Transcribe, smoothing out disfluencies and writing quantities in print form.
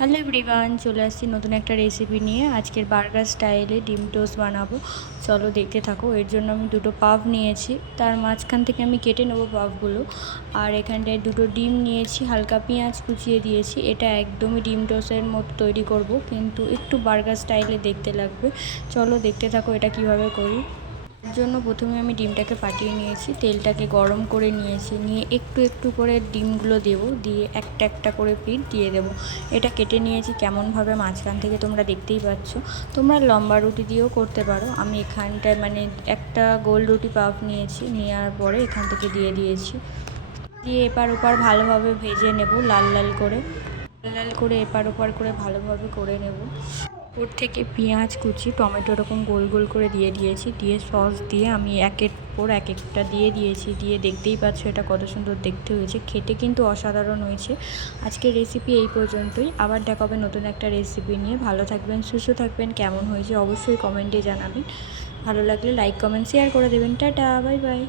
Hello everyone, চলে আসছি নতুন একটা রেসিপি নিয়ে। আজকের বার্গার স্টাইলে ডিম টোস্ট বানাবো। চলো দেখতে থাকো। এর জন্য আমি দুটো পাভ নিয়েছি, তার মাঝখান থেকে আমি কেটে নেবো পাভগুলো। আর এখানটায় দুটো ডিম নিয়েছি, হালকা পেঁয়াজ কুচিয়ে দিয়েছি। এটা একদমই ডিম টোস্টের মতো তৈরি করব, কিন্তু একটু বার্গার স্টাইলে দেখতে লাগবে। চলো দেখতে থাকো এটা কিভাবে করি। এর জন্য প্রথমে আমি ডিমটাকে ফাটিয়ে নিয়েছি, তেলটাকে গরম করে নিয়েছি, নিয়ে একটু একটু করে ডিমগুলো দেবো, দিয়ে একটা একটা করে পিঠ দিয়ে দেবো। এটা কেটে নিয়েছি কেমনভাবে মাঝখান থেকে, তোমরা দেখতেই পাচ্ছ। তোমরা লম্বা রুটি দিয়েও করতে পারো। আমি এখানটায় একটা গোল রুটি পাফ নিয়েছি, নেওয়ার পরে এখান থেকে দিয়ে দিয়েছি। দিয়ে এপার ওপার ভালোভাবে ভেজে নেব, লাল লাল করে এপার ওপার করে ভালোভাবে করে নেব। ওর থেকে পেঁয়াজ কুচি, টমেটো এরকম গোল গোল করে দিয়ে দিয়েছি, দিয়ে সস দিয়ে আমি একের পর এক একটা দিয়ে দিয়েছি। দিয়ে দেখতেই পাচ্ছ এটা কত সুন্দর দেখতে হয়েছে, খেতে কিন্তু অসাধারণ হয়েছে। আজকের রেসিপি এই পর্যন্তই। আবার দেখা হবে নতুন একটা রেসিপি নিয়ে। ভালো থাকবেন, সুস্থ থাকবেন। কেমন হয়েছে অবশ্যই কমেন্টে জানাবেন। ভালো লাগলে লাইক কমেন্ট শেয়ার করে দেবেন। Tata, bye bye.